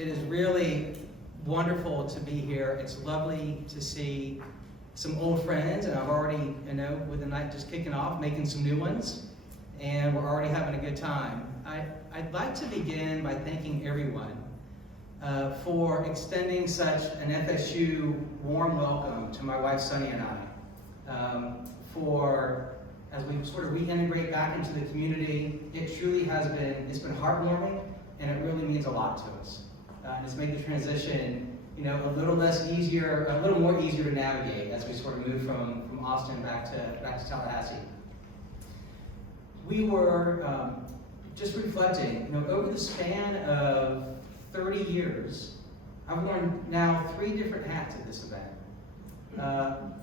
It is really wonderful to be here. It's lovely to see some old friends, and I've already, with the night just kicking off, making some new ones, and we're already having a good time. I'd like to begin by thanking everyone for extending such an FSU warm welcome to my wife Sunny and I. As we sort of reintegrate back into the community, it truly has been, it's been heartwarming, and it really means a lot to us. And it's made the transition, a little more easier to navigate as we sort of move from Austin back to Tallahassee. We were just reflecting, over the span of 30 years, I've worn now 3 different hats at this event.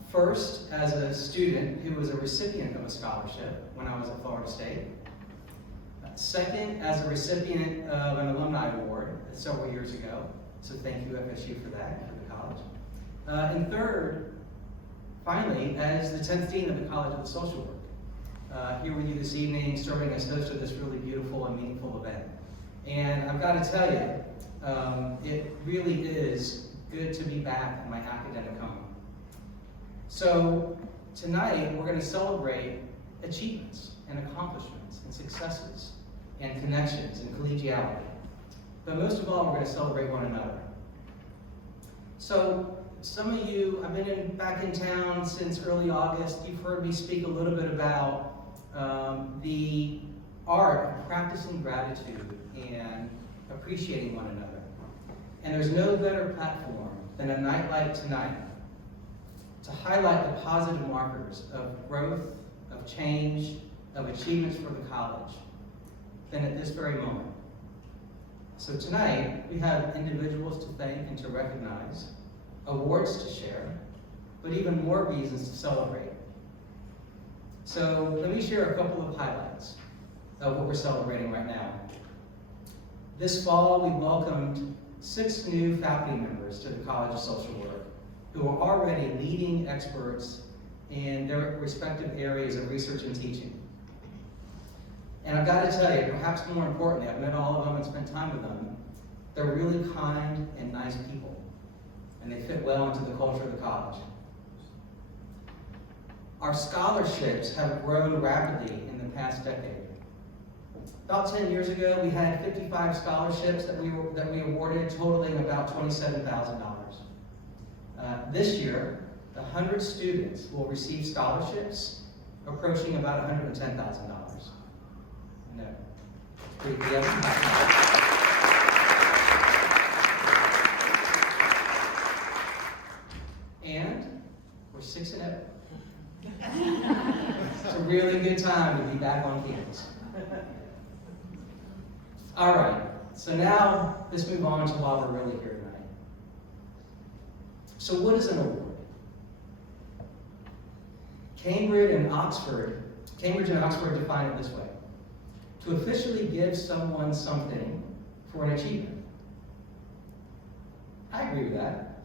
First, as a student who was a recipient of a scholarship when I was at Florida State. Second, as a recipient of an Alumni Award several years ago. So thank you, FSU, for that, for the college. And third, finally, as the 10th Dean of the College of Social Work. Here with you this evening, serving as host of this really beautiful and meaningful event. And I've got to tell you, it really is good to be back in my academic home. So tonight, we're going to celebrate achievements and accomplishments and successes and connections and collegiality. But most of all, we're going to celebrate one another. So some of you, I've been back in town since early August. You've heard me speak a little bit about the art of practicing gratitude and appreciating one another. And there's no better platform than a night like tonight to highlight the positive markers of growth, of change, of achievements for the college than at this very moment. So tonight, we have individuals to thank and to recognize, awards to share, but even more reasons to celebrate. So let me share a couple of highlights of what we're celebrating right now. This fall, we welcomed 6 new faculty members to the College of Social Work who are already leading experts in their respective areas of research and teaching. And I've got to tell you, perhaps more importantly, I've met all of them and spent time with them. They're really kind and nice people, and they fit well into the culture of the college. Our scholarships have grown rapidly in the past decade. About 10 years ago, we had 55 scholarships that we awarded, totaling about $27,000. This year, 100 students will receive scholarships approaching about $110,000. No, it's pretty good. And we're 6-0. It's a really good time to be back on campus. All right, so now let's move on to why we're really here tonight. So what is an award? Cambridge and Oxford define it this way: to officially give someone something for an achievement. I agree with that.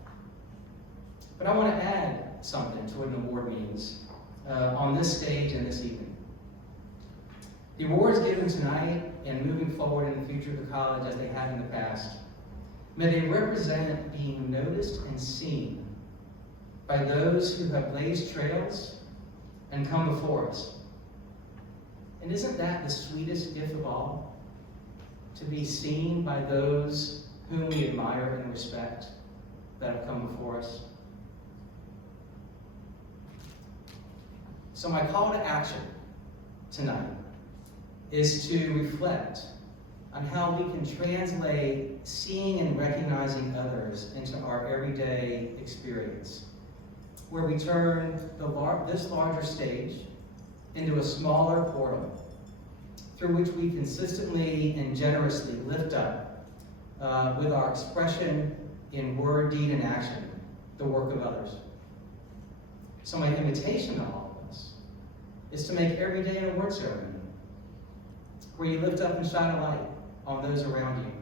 But I want to add something to what an award means on this stage and this evening. The awards given tonight and moving forward in the future of the college as they have in the past, may they represent being noticed and seen by those who have blazed trails and come before us. And isn't that the sweetest gift of all? To be seen by those whom we admire and respect that have come before us. So my call to action tonight is to reflect on how we can translate seeing and recognizing others into our everyday experience, where we turn this larger stage into a smaller portal through which we consistently and generously lift up with our expression in word, deed, and action, the work of others. So my invitation to all of us is to make every day an award ceremony, where you lift up and shine a light on those around you.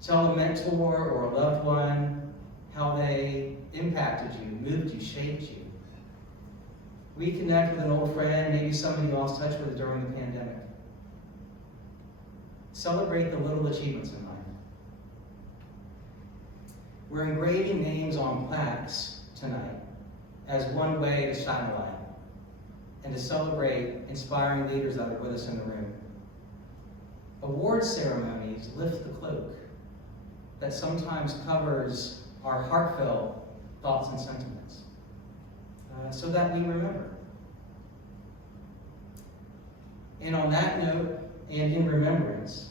Tell a mentor or a loved one how they impacted you, moved you, shaped you. Reconnect with an old friend, maybe somebody you lost touch with during the pandemic. Celebrate the little achievements in life. We're engraving names on plaques tonight as one way to shine a light and to celebrate inspiring leaders that are with us in the room. Award ceremonies lift the cloak that sometimes covers our heartfelt thoughts and sentiments, so that we remember. And on that note, and in remembrance,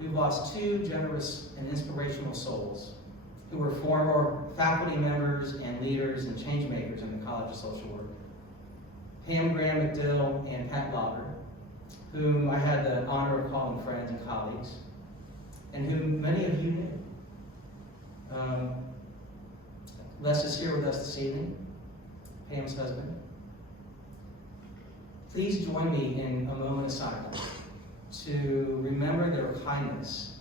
we've lost two generous and inspirational souls who were former faculty members and leaders and change makers in the College of Social Work. Pam Graham-McDill and Pat Lauder, whom I had the honor of calling friends and colleagues, and whom many of you knew. Les is here with us this evening, Pam's husband. Please join me in a moment of silence to remember their kindness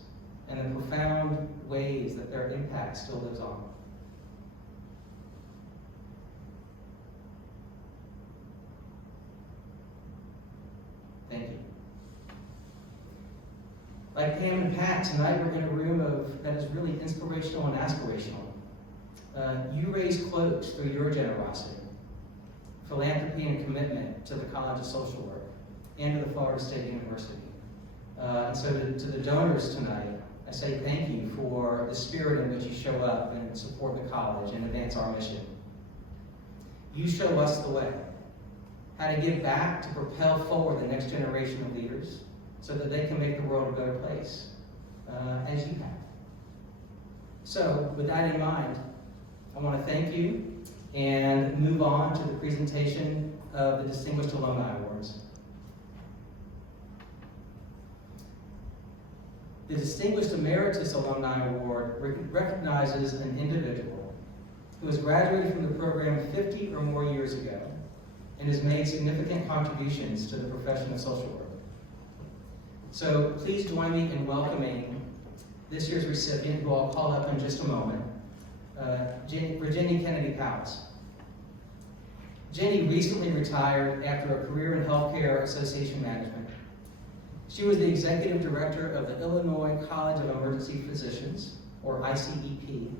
and the profound ways that their impact still lives on. Thank you. Like Pam and Pat, tonight we're in a room that is really inspirational and aspirational. You raise cloaks through your generosity, philanthropy, and commitment to the College of Social Work and to the Florida State University. And so to the donors tonight, I say thank you for the spirit in which you show up and support the college and advance our mission. You show us the way, how to give back to propel forward the next generation of leaders so that they can make the world a better place, as you have. So with that in mind, I want to thank you and move on to the presentation of the Distinguished Alumni Awards. The Distinguished Emeritus Alumni Award recognizes an individual who has graduated from the program 50 or more years ago and has made significant contributions to the profession of social work. So please join me in welcoming this year's recipient, who I'll call up in just a moment, Ginny Kennedy-Palys. Ginny recently retired after a career in healthcare association management. She was the executive director of the Illinois College of Emergency Physicians, or ICEP,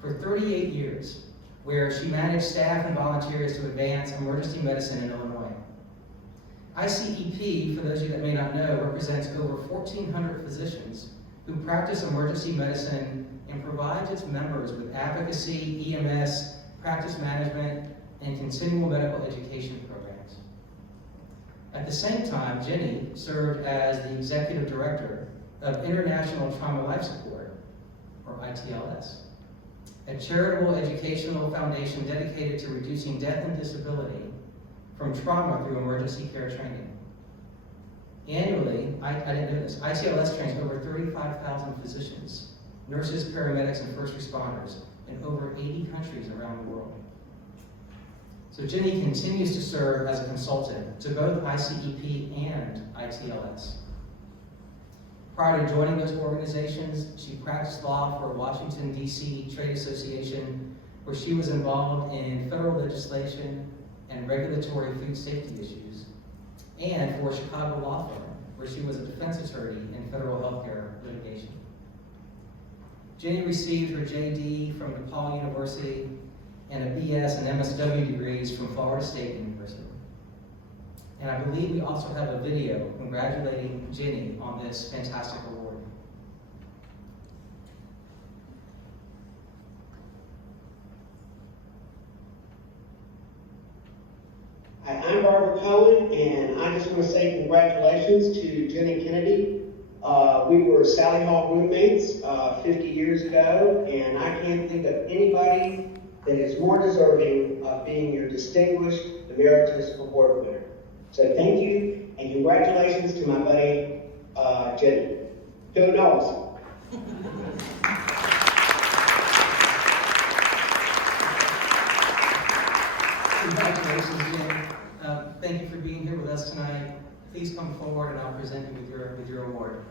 for 38 years, where she managed staff and volunteers to advance emergency medicine in Illinois. ICEP, for those of you that may not know, represents over 1,400 physicians who practice emergency medicine and provides its members with advocacy, EMS, practice management, and continual medical education programs. At the same time, Ginny served as the executive director of International Trauma Life Support, or ITLS, a charitable educational foundation dedicated to reducing death and disability from trauma through emergency care training. Annually, I didn't know this, ITLS trains over 35,000 physicians, nurses, paramedics, and first responders in over 80 countries around the world. So Ginny continues to serve as a consultant to both ICEP and ITLS. Prior to joining those organizations, she practiced law for Washington, D.C. Trade Association, where she was involved in federal legislation and regulatory food safety issues, and for a Chicago law firm, where she was a defense attorney in federal healthcare litigation. Ginny received her JD from DePaul University and a BS and MSW degrees from Florida State University. And I believe we also have a video congratulating Ginny on this fantastic award. Hi, I'm Barbara Cohen, and I just want to say congratulations to Ginny Kennedy. We were Sally Hall roommates 50 years ago, and I can't think of anybody that is more deserving of being your Distinguished Emeritus Award winner. So thank you, and congratulations to my buddy, Ginny. Go Knowles. Congratulations, Ginny. Thank you for being here with us tonight. Please come forward and I'll present you with your award.